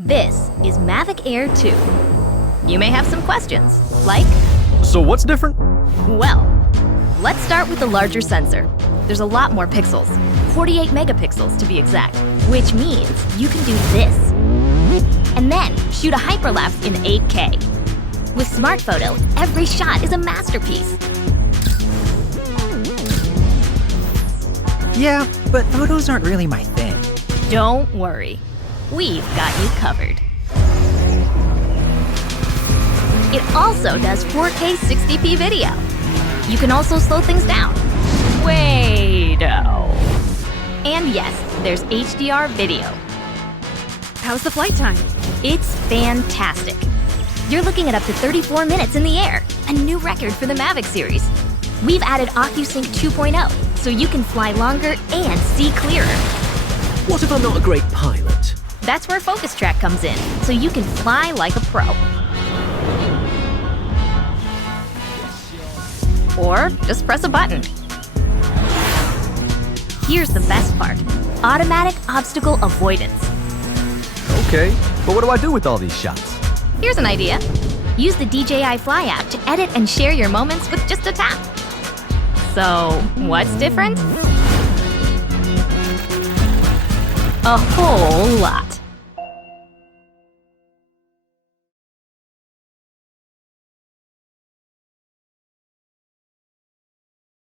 This is Mavic Air 2. You may have some questions, like. So, what's different? Well, let's start with the larger sensor. There's a lot more pixels, 48 megapixels to be exact, which means you can do this. And then shoot a hyperlapse in 8K. With Smart Photo, every shot is a masterpiece. Yeah, but photos aren't really my thing. Don't worry we've got you covered. It also does 4K 60p video. You can also slow things down. Wait, oh. And yes, there's HDR video. How's the flight time? It's fantastic. You're looking at up to 34 minutes in the air, a new record for the Mavic series. We've added OcuSync 2.0, so you can fly longer and see clearer. What if I'm not a great pilot? That's where Focus Track comes in, so you can fly like a pro. Or just press a button. Here's the best part automatic obstacle avoidance. Okay, but what do I do with all these shots? Here's an idea use the DJI Fly app to edit and share your moments with just a tap. So, what's different? a whole lot.